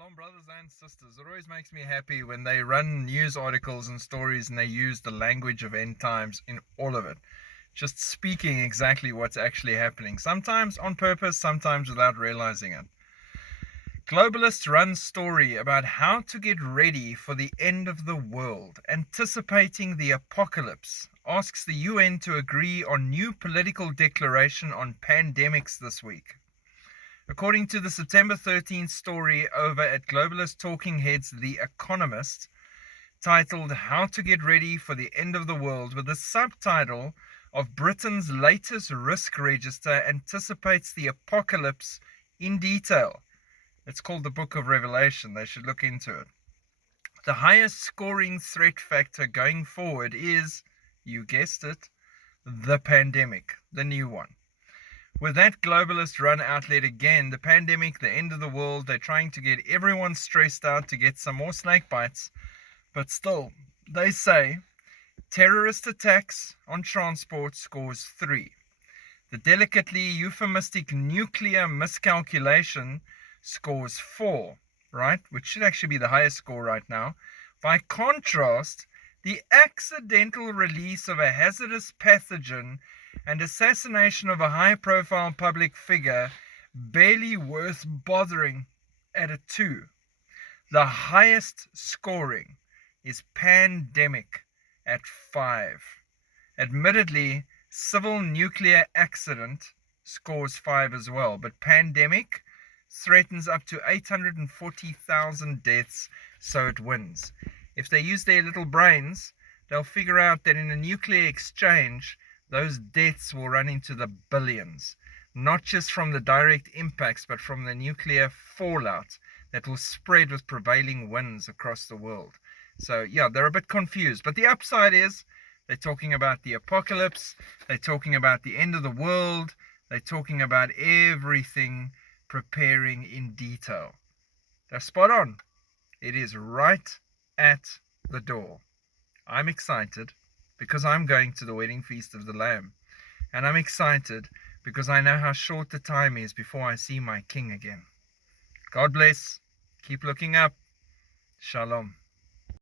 Shalom, brothers and sisters. It always makes me happy when they run news articles and stories and they use the language of end times in all of it. Just speaking exactly what's actually happening. Sometimes on purpose, sometimes without realizing it. Globalists run story about how to get ready for the end of the world, anticipating the apocalypse. Asks the UN to agree on new political declaration on pandemics this week. According to the September 13th story over at Globalist Talking Heads, The Economist, titled How to Get Ready for the End of the World, with the subtitle of Britain's latest risk register anticipates the apocalypse in detail. It's called the Book of Revelation. They should look into it. The highest scoring threat factor going forward is, you guessed it, the pandemic, the new one. With that globalist run outlet again, the pandemic, the end of the world, they're trying to get everyone stressed out to get some more snake bites. But still, they say terrorist attacks on transport scores 3. The delicately euphemistic nuclear miscalculation scores 4, right? Which should actually be the highest score right now. By contrast, the accidental release of a hazardous pathogen and assassination of a high-profile public figure, barely worth bothering, at a 2. The highest scoring is pandemic at 5. Admittedly, civil nuclear accident scores 5 as well, but pandemic threatens up to 840,000 deaths, so it wins. If they use their little brains, they'll figure out that in a nuclear exchange, those deaths will run into the billions, not just from the direct impacts, but from the nuclear fallout that will spread with prevailing winds across the world. So yeah, they're a bit confused, but the upside is they're talking about the apocalypse, they're talking about the end of the world, they're talking about everything preparing in detail. They're spot on. It is right at the door. I'm excited because I'm going to the wedding feast of the Lamb. And I'm excited because I know how short the time is before I see my King again. God bless. Keep looking up. Shalom.